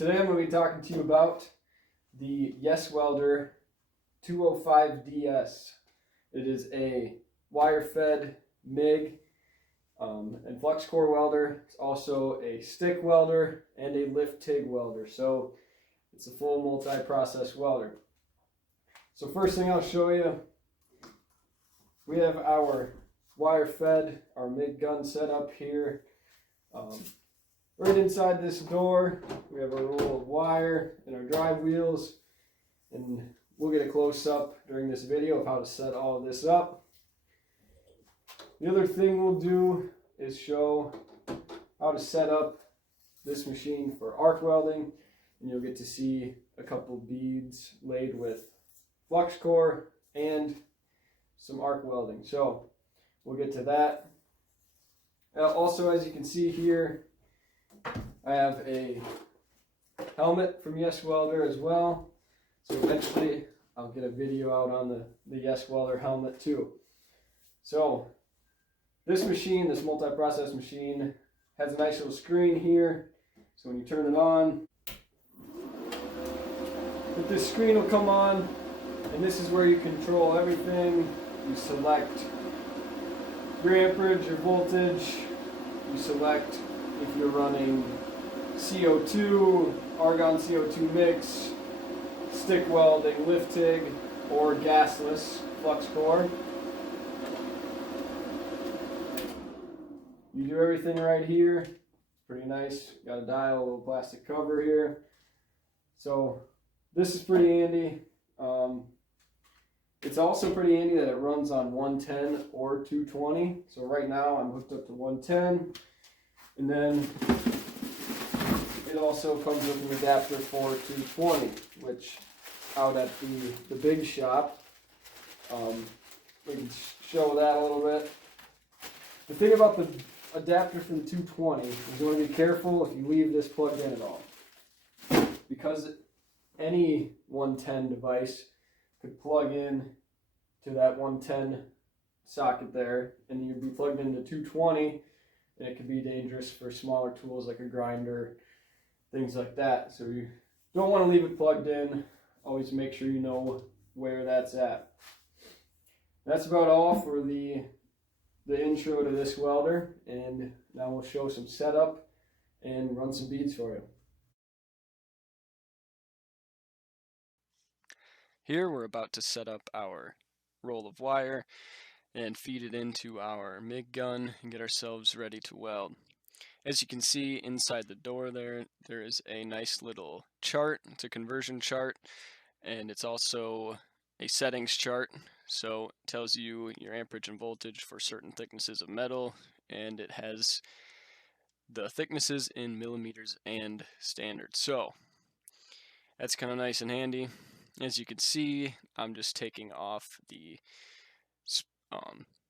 Today I'm going to be talking to you about the YESWELDER 205DS. It is a wire-fed MIG and Fluxcore welder. It's also a stick welder and a lift TIG welder. So it's a full multi-process welder. So first thing I'll show you, we have our wire-fed, our MIG gun set up here. Right inside this door, we have a roll of wire and our drive wheels, and we'll get a close-up during this video of how to set all of this up. The other thing we'll do is show how to set up this machine for arc welding, and you'll get to see a couple beads laid with Fluxcore and some arc welding. So we'll get to that. Also, as you can see here, I have a helmet from YESWELDER as well. So eventually I'll get a video out on the YESWELDER helmet too. So this machine, this multi-process machine, has a nice little screen here. So when you turn it on, this screen will come on, and this is where you control everything. You select your amperage, your voltage. You select if you're running CO2, argon CO2 mix, stick welding, lift TIG, or gasless Fluxcore. You do everything right here. It's pretty nice. Got a dial, a little plastic cover here. So this is pretty handy. It's also pretty handy that it runs on 110 or 220. So right now I'm hooked up to 110. And then it also comes with an adapter for 220, which out at the big shop, we can show that a little bit. The thing about the adapter for the 220 is you want to be careful if you leave this plugged in at all, because any 110 device could plug in to that 110 socket there, and you'd be plugged into 220, and it could be dangerous for smaller tools like a grinder, things like that. So you don't want to leave it plugged in. Always make sure you know where that's at. That's about all for the intro to this welder, and now we'll show some setup and run some beads for you. Here we're about to set up our roll of wire and feed it into our MIG gun and get ourselves ready to weld. As you can see inside the door there is a nice little chart. It's a conversion chart, and it's also a settings chart. So it tells you your amperage and voltage for certain thicknesses of metal, and it has the thicknesses in millimeters and standard. So that's kind of nice and handy. As you can see, I'm just taking off the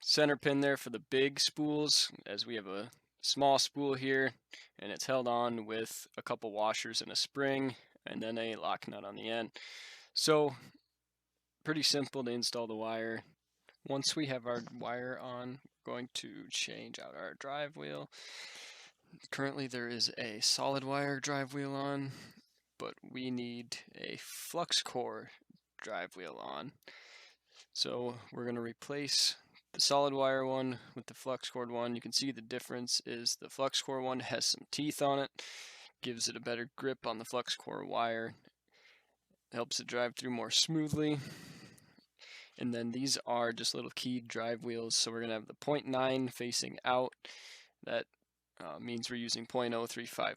center pin there for the big spools, as we have a small spool here, and it's held on with a couple washers and a spring, and then a lock nut on the end. So pretty simple to install the wire. Once we have our wire on, we're going to change out our drive wheel. Currently there is a solid wire drive wheel on, but we need a Fluxcore drive wheel on. So we're going to replace the solid wire one with the Fluxcore one. You can see the difference is the Fluxcore one has some teeth on it, gives it a better grip on the Fluxcore wire, helps it drive through more smoothly. And then these are just little keyed drive wheels, so we're going to have the 0.9 facing out. That means we're using 0.035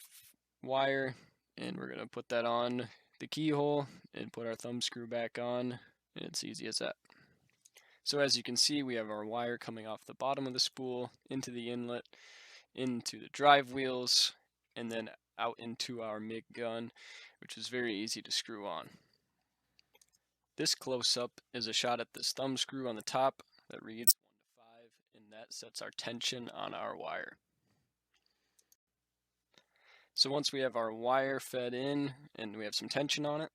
wire, and we're going to put that on the keyhole and put our thumb screw back on, and it's easy as that. So as you can see, we have our wire coming off the bottom of the spool into the inlet, into the drive wheels, and then out into our MIG gun, which is very easy to screw on. This close-up is a shot at this thumb screw on the top that reads 1 to 5, and that sets our tension on our wire. So once we have our wire fed in and we have some tension on it,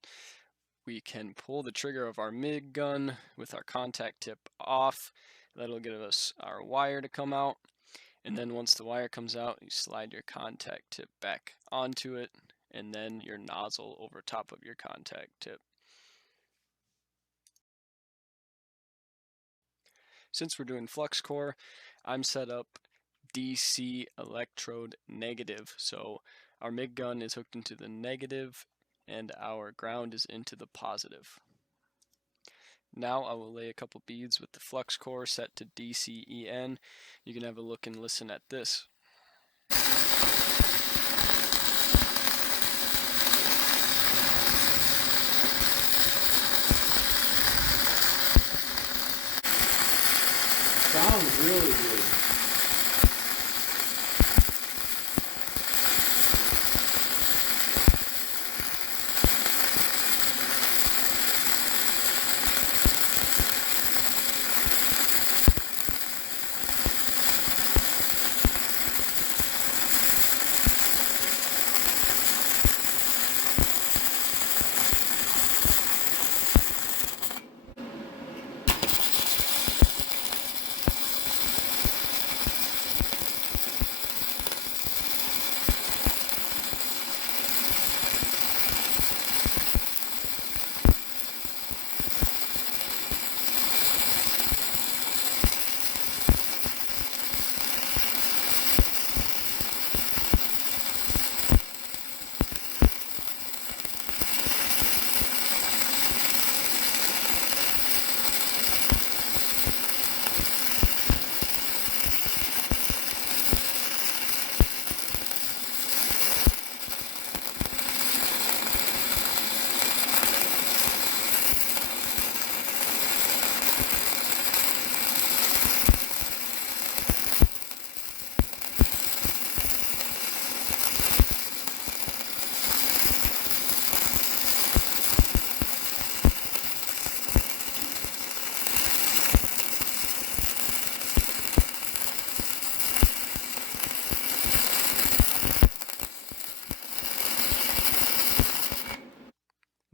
we can pull the trigger of our MIG gun with our contact tip off. That'll give us our wire to come out, and then once the wire comes out, you slide your contact tip back onto it, and then your nozzle over top of your contact tip. Since we're doing flux core, I'm set up DC electrode negative. So our MIG gun is hooked into the negative and our ground is into the positive. Now I will lay a couple beads with the flux core set to DCEN. You can have a look and listen at this. Sounds really good.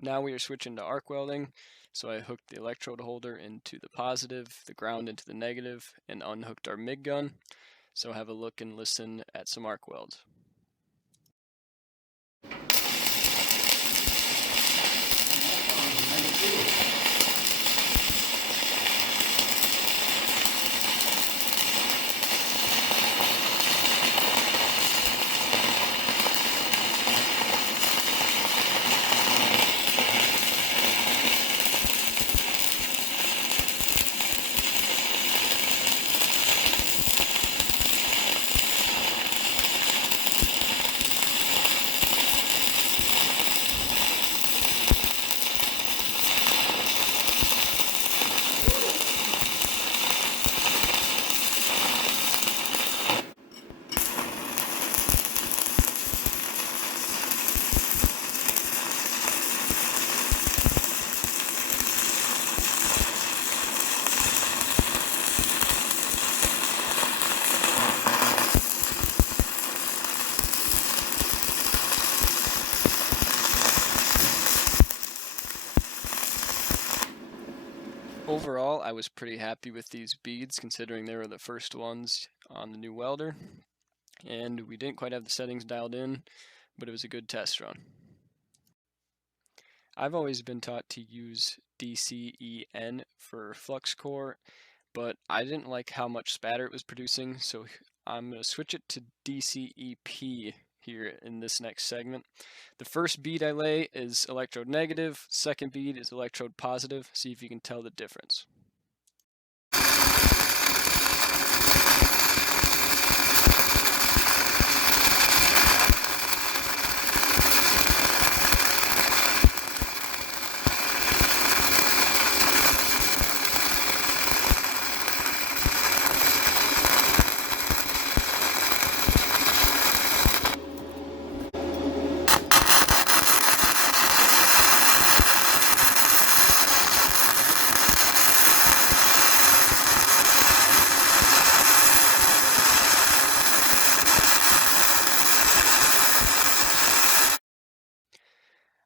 Now we are switching to arc welding, so I hooked the electrode holder into the positive, the ground into the negative, and unhooked our MIG gun. So have a look and listen at some arc welds. Overall, I was pretty happy with these beads considering they were the first ones on the new welder, and we didn't quite have the settings dialed in, but it was a good test run. I've always been taught to use DCEN for flux core, but I didn't like how much spatter it was producing, so I'm going to switch it to DCEP here in this next segment. The first bead I lay is electrode negative, second bead is electrode positive. See if you can tell the difference.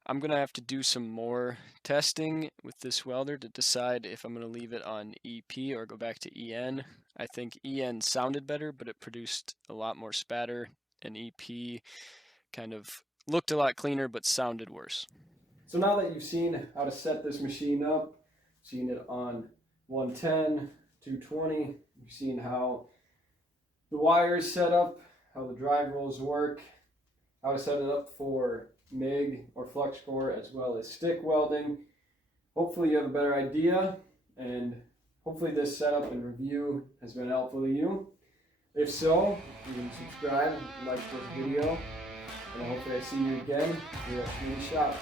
I'm going to have to do some more testing with this welder to decide if I'm going to leave it on EP or go back to EN. I think EN sounded better, but it produced a lot more spatter, and EP kind of looked a lot cleaner but sounded worse. So now that you've seen how to set this machine up, seen it on 110, 220, you've seen how the wire is set up, how the drive rolls work, how to set it up for MIG or flux core as well as stick welding. Hopefully you have a better idea, and hopefully this setup and review has been helpful to you. If so, you can subscribe, like this video, and hopefully I see you again here at the shop.